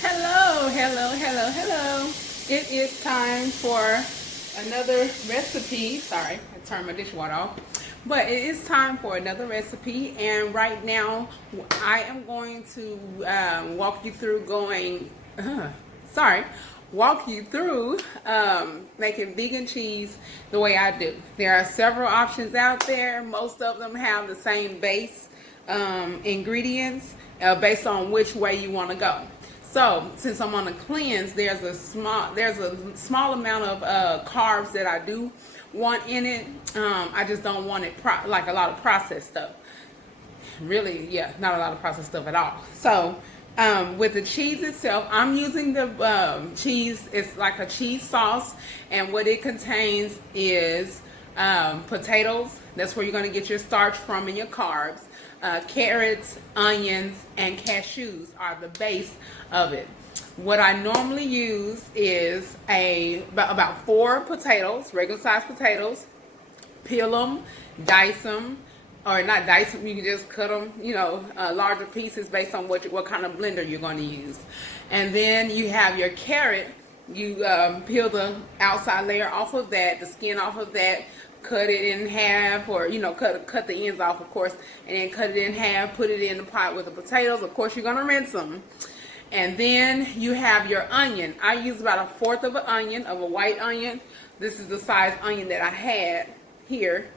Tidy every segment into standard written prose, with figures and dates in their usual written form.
Hello, hello, hello, hello. It is time for another recipe. Sorry, I turned my dishwater off. But it is time for another recipe, and right now I am going to walk you through sorry, walk you through making vegan cheese the way I do. There are several options out there. Most of them have the same base ingredients based on which way you want to go. So since I'm on a cleanse, there's a small amount of carbs that I do want in it. I just don't want it like a lot of processed stuff. Really, yeah, not a lot of processed stuff at all. So with the cheese itself, I'm using the cheese. It's like a cheese sauce, and what it contains is potatoes. That's where you're going to get your starch from and your carbs. Carrots, onions, and cashews are the base of it. What I normally use is about 4 potatoes, regular sized potatoes. Peel them, dice them, or not dice them. You can just cut them, larger pieces based on what kind of blender you're going to use. And then you have your carrot. You peel the outside layer off of that, the skin off of that, cut it in half, or cut the ends off, of course, and then cut it in half, put it in the pot with the potatoes. Of course, you're going to rinse them. And then you have your onion. I use about 1/4 of an onion, of a white onion. This is the size onion that I had here,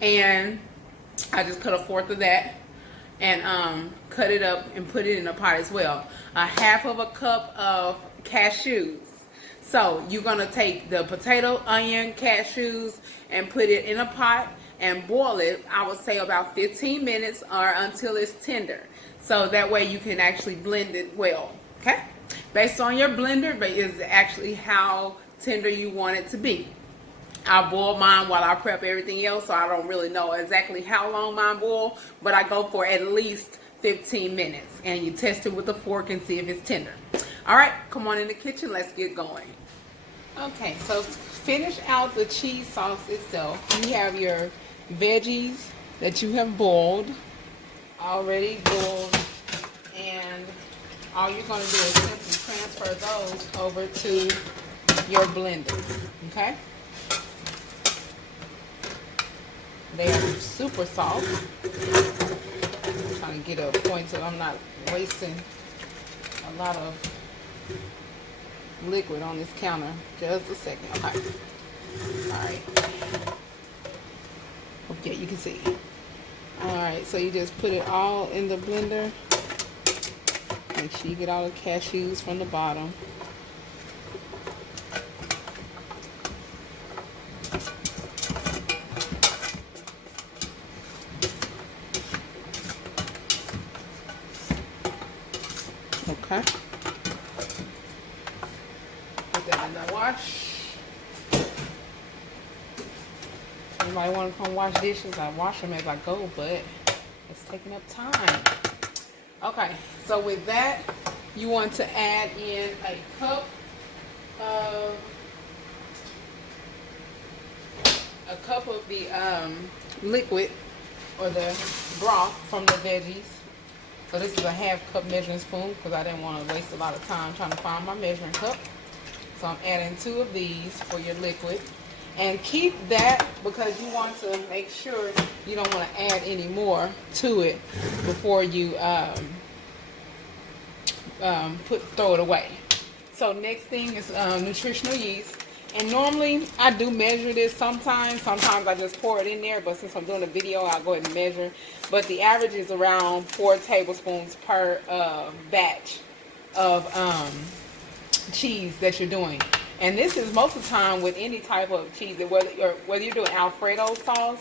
and I just cut 1/4 of that and cut it up and put it in a pot as well. 1/2 of a cup of cashews. So you're going to take the potato, onion, cashews, and put it in a pot and boil it, I would say about 15 minutes or until it's tender. So that way you can actually blend it well, okay? Based on your blender, but is actually how tender you want it to be. I boil mine while I prep everything else, so I don't really know exactly how long mine boil, but I go for at least 15 minutes, and you test it with a fork and see if it's tender. All right, come on in the kitchen, let's get going. Okay, so finish out the cheese sauce itself. You have your veggies that you have boiled, already boiled, and all you're going to do is simply transfer those over to your blender, okay? They are super soft. I'm trying to get a point so I'm not wasting a lot of liquid on this counter. Just a second. Okay. Alright. Okay, you can see. Alright, so you just put it all in the blender. Make sure you get all the cashews from the bottom. Okay. Put that in the wash. Anybody want to come wash dishes? I wash them as I go, but it's taking up time. Okay, so with that, you want to add in a cup of the liquid or the broth from the veggies. So this is a 1/2 cup measuring spoon because I didn't want to waste a lot of time trying to find my measuring cup. So I'm adding 2 of these for your liquid. And keep that because you want to make sure you don't want to add any more to it before you throw it away. So next thing is nutritional yeast. And normally I do measure this sometimes. Sometimes I just pour it in there, but since I'm doing a video, I'll go ahead and measure. But the average is around 4 tablespoons per batch of cheese that you're doing. And this is most of the time with any type of cheese, whether you're doing Alfredo sauce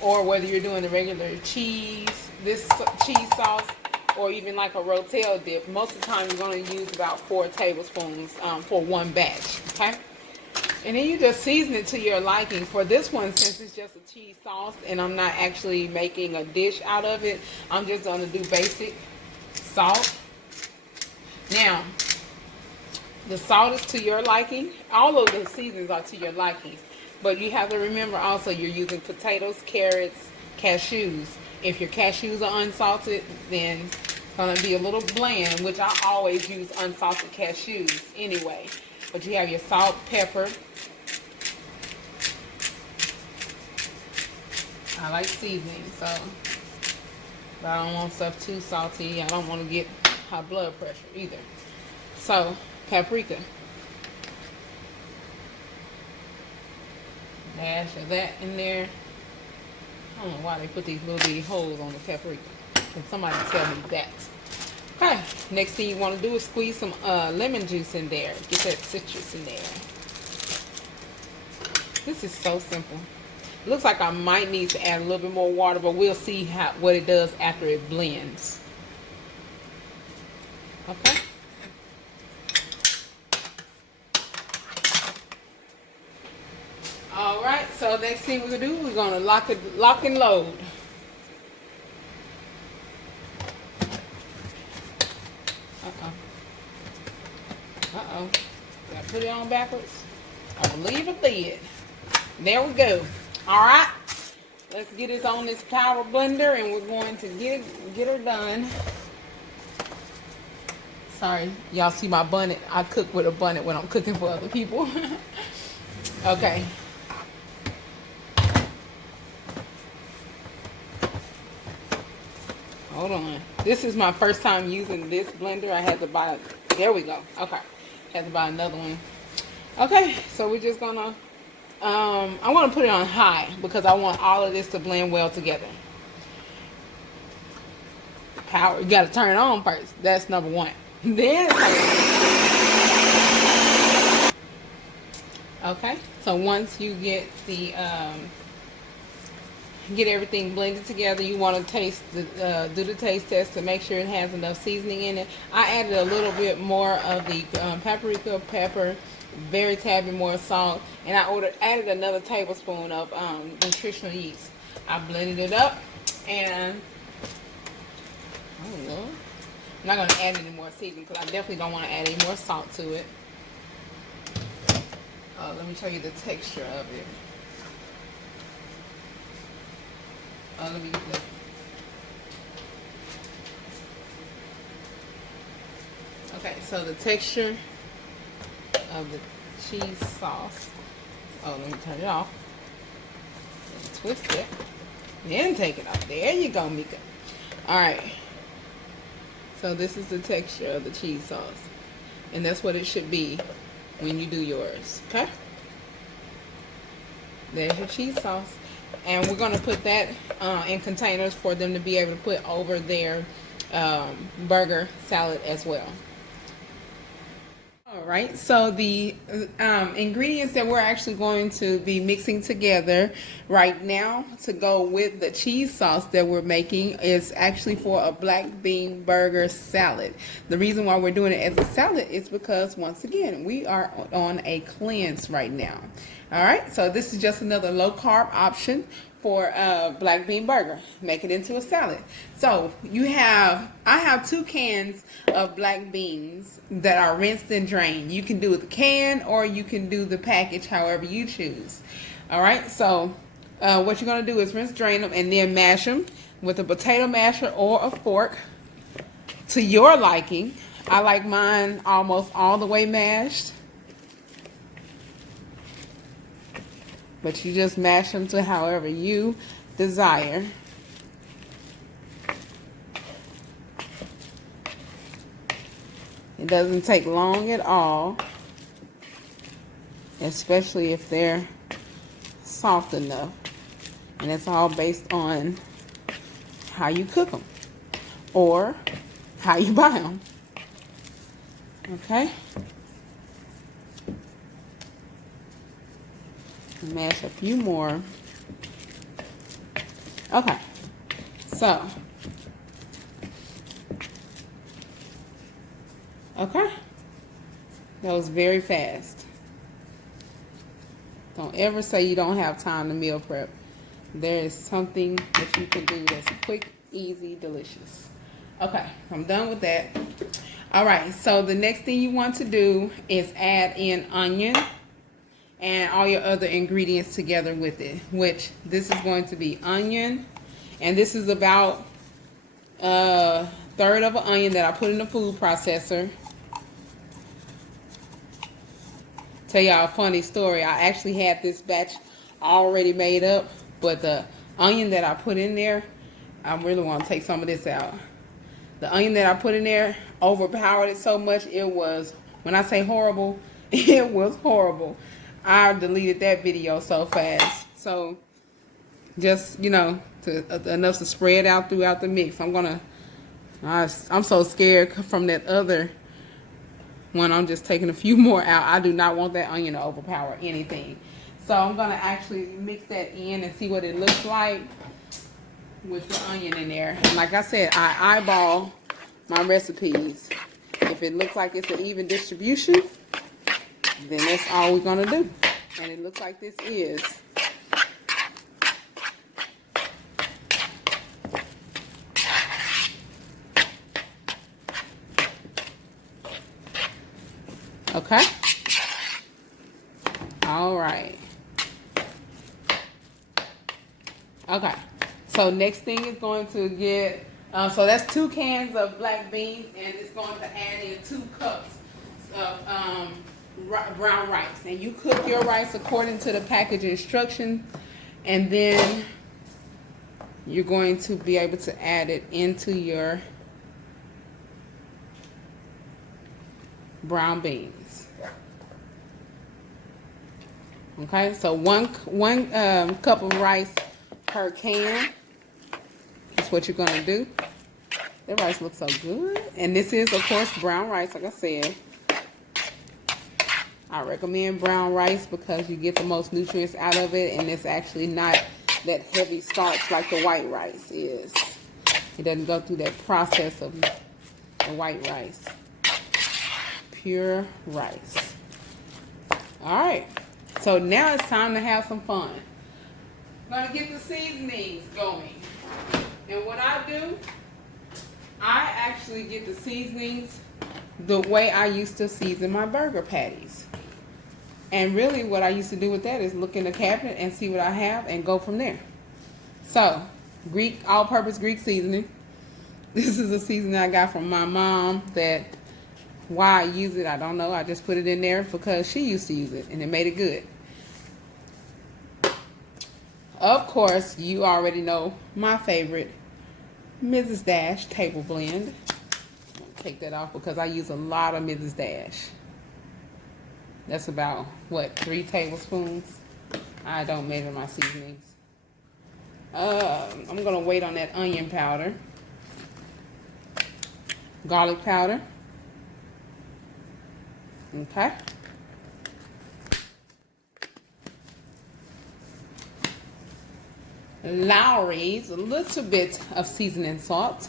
or whether you're doing the regular cheese, this cheese sauce, or even like a Rotel dip. Most of the time you're going to use about 4 tablespoons for one batch, okay? And then you just season it to your liking. For this one, since it's just a cheese sauce and I'm not actually making a dish out of it, I'm just going to do basic salt. Now, the salt is to your liking. All of the seasonings are to your liking. But you have to remember also you're using potatoes, carrots, cashews. If your cashews are unsalted, then Gonna be a little bland, which I always use unsalted cashews anyway. But you have your salt, pepper. I like seasoning, so but I don't want stuff too salty. I don't want to get high blood pressure either. So, paprika. Dash of that in there. I don't know why they put these little bitty holes on the paprika. Can somebody tell me that? Okay, next thing you want to do is squeeze some lemon juice in there. Get that citrus in there. This is so simple. Looks like I might need to add a little bit more water, but we'll see what it does after it blends. Okay. All right. So next thing we're gonna do, we're gonna lock and load. Uh-oh. Did I put it on backwards? I believe it did. There we go. All right. Let's get this on this power blender, and we're going to get her done. Sorry, y'all see my bunnet. I cook with a bunnet when I'm cooking for other people. Okay. Hold on. This is my first time using this blender. I had to buy, there we go. Okay. Had to buy another one. Okay, so we're just gonna, I want to put it on high because I want all of this to blend well together. Power, you got to turn it on first. That's number one. Then, okay, so once you get the, get everything blended together, you want to taste do the taste test to make sure it has enough seasoning in it. I added a little bit more of the paprika, pepper, very tad bit more salt, and I added another tablespoon of nutritional yeast. I blended it up, and I don't know, I'm not going to add any more seasoning because I definitely don't want to add any more salt to it. Let me show you the texture of it. Let me get okay, so the texture of the cheese sauce. Oh, let me turn it off. Twist it. Then take it off. There you go, Mika. Alright. So this is the texture of the cheese sauce. And that's what it should be when you do yours. Okay? There's your cheese sauce. And we're going to put that in containers for them to be able to put over their burger salad as well. All right, so the ingredients that we're actually going to be mixing together right now to go with the cheese sauce that we're making is actually for a black bean burger salad. The reason why we're doing it as a salad is because, once again, we are on a cleanse right now. All right, so this is just another low carb option for a black bean burger. Make it into a salad. So I have 2 cans of black beans that are rinsed and drained. You can do the can or you can do the package, however you choose. All right, so what you're gonna do is rinse, drain them, and then mash them with a potato masher or a fork to your liking. I like mine almost all the way mashed. But you just mash them to however you desire. It doesn't take long at all, especially if they're soft enough. And it's all based on how you cook them or how you buy them. Okay? Mash a few more. Okay, so okay, that was very fast. Don't ever say you don't have time to meal prep. There is something that you can do that's quick, easy, delicious. Okay, I'm done with that. All right, so the next thing you want to do is add in onion and all your other ingredients together with it, which this is going to be onion, and this is about third of an onion that I put in the food processor. Tell y'all a funny story. I actually had this batch already made up, but the onion that I put in there, I really want to take some of this out. The onion that I put in there overpowered it so much. It was, when I say horrible, it was horrible. I deleted that video so fast. So just, you know, enough to spread out throughout the mix. I'm so scared from that other one. I'm just taking a few more out. I do not want that onion to overpower anything. So I'm going to actually mix that in and see what it looks like with the onion in there. And like I said, I eyeball my recipes. If it looks like it's an even distribution, then that's all we're going to do. And it looks like this is. Okay. All right. Okay. So next thing is going to get, so that's 2 cans of black beans, and it's going to add in 2 cups of brown rice. And you cook your rice according to the package instruction, and then you're going to be able to add it into your brown beans. Okay, so one cup of rice per can. That's what you're gonna do. That rice looks so good, and this is, of course, brown rice. Like I said, I recommend brown rice because you get the most nutrients out of it, and it's actually not that heavy starch like the white rice is. It doesn't go through that process of the white rice. Pure rice. All right, so now it's time to have some fun. I'm gonna get the seasonings going, and what I do, I actually get the seasonings the way I used to season my burger patties. And really what I used to do with that is look in the cabinet and see what I have and go from there. So, all-purpose Greek seasoning. This is a seasoning I got from my mom that, why I use it, I don't know. I just put it in there because she used to use it and it made it good. Of course, you already know my favorite, Mrs. Dash table blend. I'll take that off because I use a lot of Mrs. Dash. That's about, what, 3 tablespoons? I don't measure my seasonings. I'm going to wait on that onion powder. Garlic powder. Okay. Lowry's, a little bit of seasoning salt.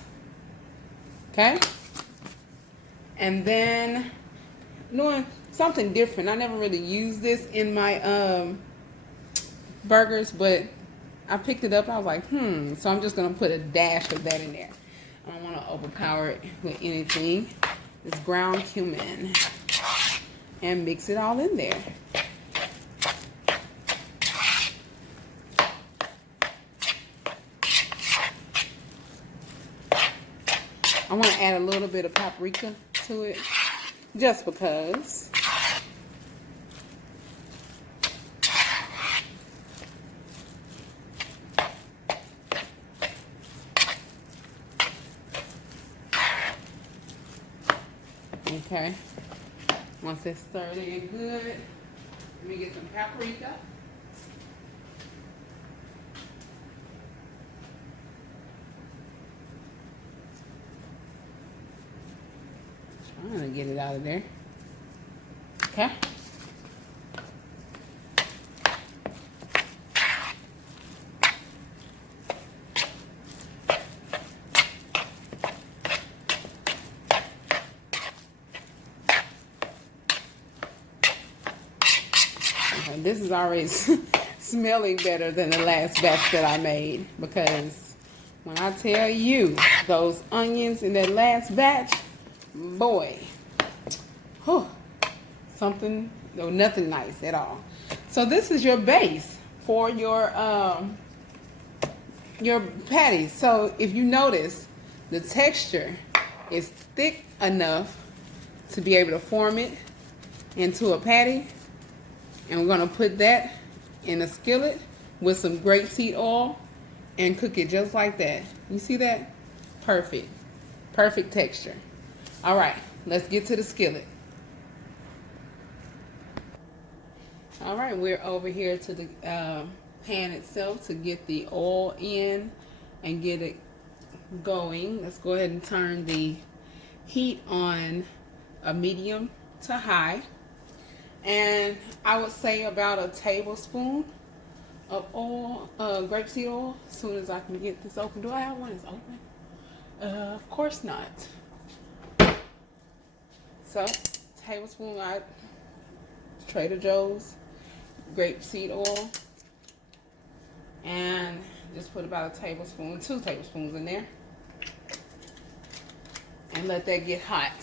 Okay. And then doing something different. I never really used this in my burgers, but I picked it up. I was like, so I'm just going to put a dash of that in there. I don't want to overpower it with anything. It's ground cumin. And mix it all in there. I want to add a little bit of paprika to it, just because. Okay. Once it's stirred in good, let me get some paprika. I'm gonna get it out of there. Okay. This is already smelling better than the last batch that I made, because when I tell you those onions in that last batch, boy, something, no, nothing nice at all. So this is your base for your patties. So if you notice, the texture is thick enough to be able to form it into a patty. And we're gonna put that in a skillet with some grapeseed oil and cook it just like that. You see that? Perfect. Perfect texture. All right, let's get to the skillet. All right, we're over here to the pan itself to get the oil in and get it going. Let's go ahead and turn the heat on a medium to high. And I would say about a tablespoon of oil, grapeseed oil, as soon as I can get this open. Do I have one that's open? Of course not. So, tablespoon at Trader Joe's grapeseed oil. And just put about a tablespoon, 2 tablespoons in there. And let that get hot.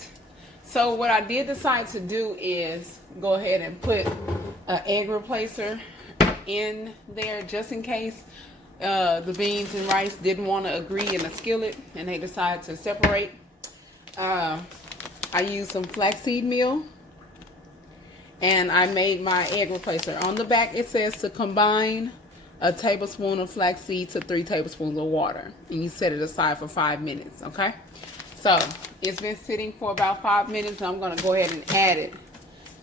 So what I did decide to do is go ahead and put an egg replacer in there just in case the beans and rice didn't want to agree in the skillet and they decided to separate. I used some flaxseed meal and I made my egg replacer. On the back it says to combine a tablespoon of flaxseed to 3 tablespoons of water, and you set it aside for 5 minutes. Okay, so it's been sitting for about 5 minutes and I'm going to go ahead and add it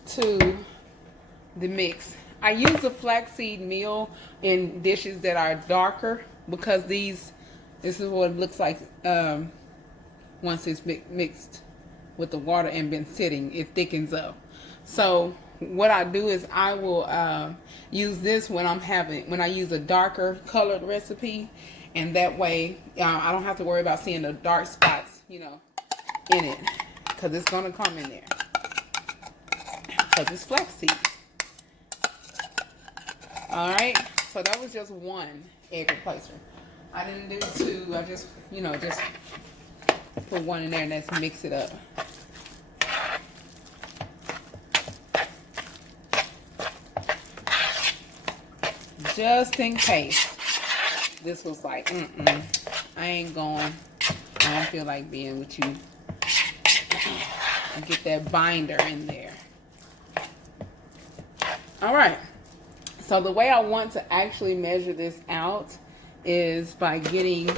to the mix. I use the flaxseed meal in dishes that are darker because this is what it looks like once it's mixed with the water and been sitting. It thickens up. So what I do is I will use this when I use a darker colored recipe, and that way I don't have to worry about seeing the dark spots, you know, in it, because it's gonna come in there because it's flaxseed. All right, so that was just 1 egg replacer. I didn't do 2. I just, you know, just put 1 in there and let's mix it up. Just in case this was like, I ain't going. I don't feel like being with you. Get that binder in there. All right. So the way I want to actually measure this out is by getting,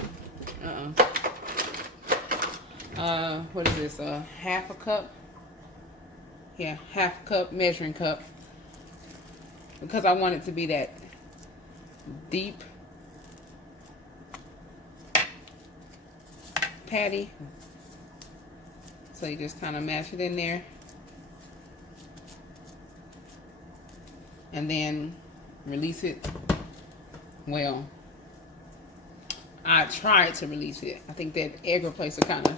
what is this? Half a cup. Yeah, half a cup measuring cup, because I want it to be that deep patty. So you just kind of mash it in there and then release it. Well, I tried to release it. I think that egg replacer kind of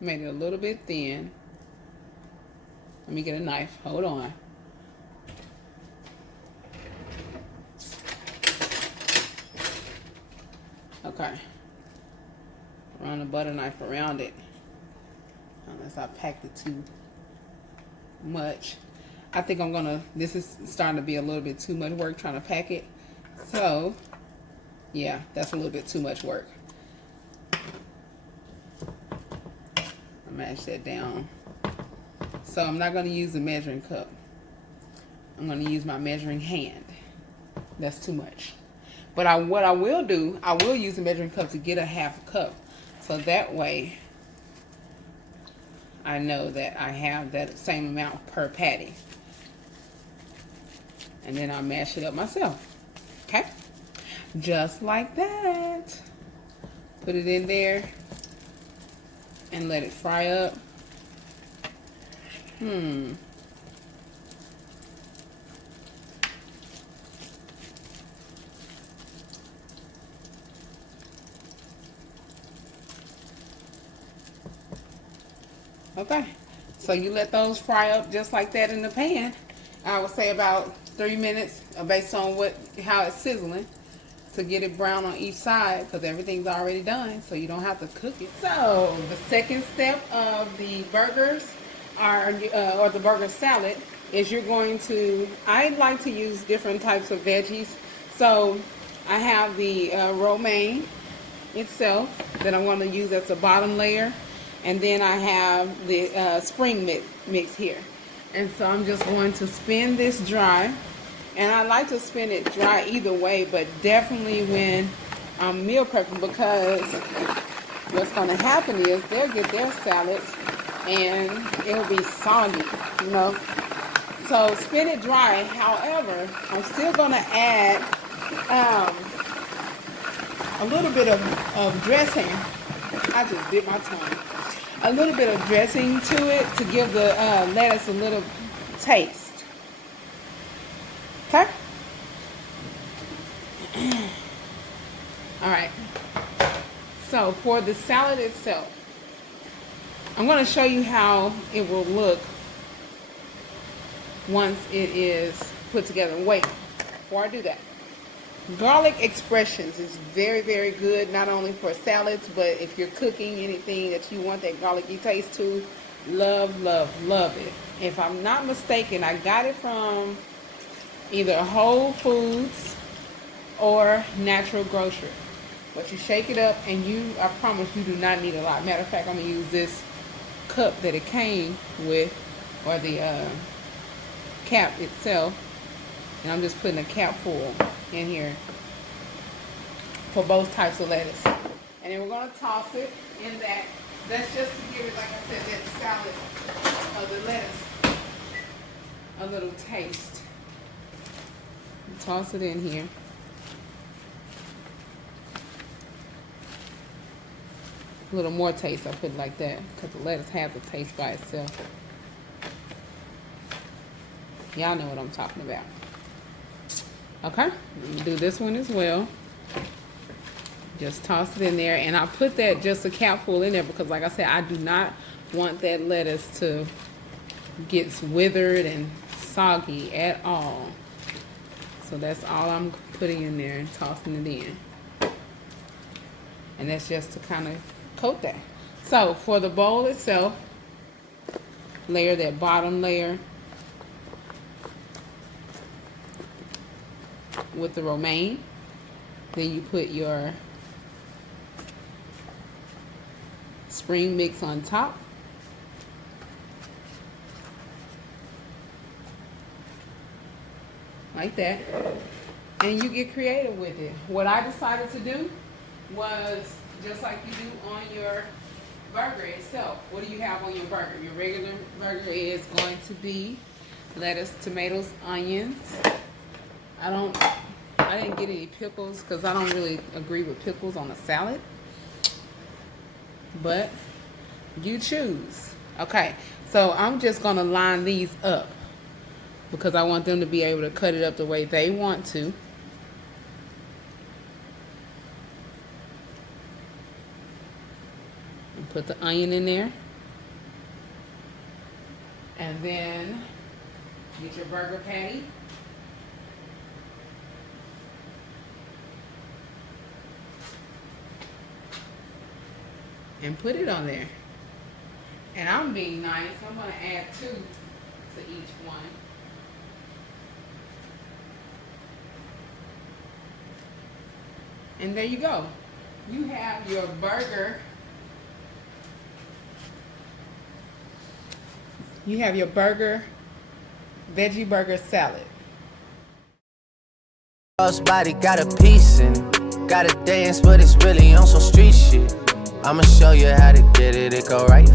made it a little bit thin. Let me get a knife. Hold on. Okay. Run a butter knife around it. Unless I packed it too much. I think I'm gonna, this is starting to be a little bit too much work trying to pack it. So, yeah, that's a little bit too much work. I mash that down. So I'm not gonna use the measuring cup. I'm gonna use my measuring hand. That's too much. But what I will do, I will use the measuring cup to get a half a cup. So that way, I know that I have that same amount per patty. And then I'll mash it up myself. Okay? Just like that. Put it in there and let it fry up. Okay, so you let those fry up just like that in the pan. I would say about 3 minutes based on how it's sizzling to get it brown on each side, because everything's already done, so you don't have to cook it. So the second step of the burgers or the burger salad is you're going to, I like to use different types of veggies. So I have the romaine itself that I'm going to use as a bottom layer. And then I have the spring mix here. And so I'm just going to spin this dry. And I like to spin it dry either way, but definitely when I'm meal prepping, because what's going to happen is they'll get their salads and it'll be soggy, you know. So spin it dry. However, I'm still going to add a little bit of dressing. I just bit my tongue. A little bit of dressing to it to give the lettuce a little taste. Okay? All right. So for the salad itself, I'm going to show you how it will look once it is put together. Wait, before I do that, garlic expressions is very, very good, not only for salads, but if you're cooking anything that you want that garlicky taste to, love, love, love it. If I'm not mistaken, I got it from either Whole Foods or Natural Grocery. But you shake it up, and I promise you do not need a lot. Matter of fact, I'm going to use this cup that it came with, or the cap itself, and I'm just putting a cap full in here for both types of lettuce. And then we're going to toss it in that. That's just to give it, like I said, that salad of the lettuce a little taste. Toss it in here. A little more taste, I put it like that, because the lettuce has a taste by itself. Y'all know what I'm talking about. Okay, I'm gonna do this one as well. Just toss it in there, and I put that just a capful in there because, like I said, I do not want that lettuce to get withered and soggy at all. So that's all I'm putting in there and tossing it in. And that's just to kind of coat that. So for the bowl itself, layer that bottom layer with the romaine. Then you put your spring mix on top. Like that. And you get creative with it. What I decided to do was just like you do on your burger itself. What do you have on your burger? Your regular burger is going to be lettuce, tomatoes, onions. I didn't get any pickles because I don't really agree with pickles on a salad. But you choose. Okay, so I'm just going to line these up because I want them to be able to cut it up the way they want to. And put the onion in there. And then get your burger patty. And put it on there. And I'm being nice. I'm going to add 2 to each one. And there you go. You have your burger. You have your burger, veggie burger salad. Body got a piece and gotta dance, but it's really on some street shit. I'ma show you how to get it. It go right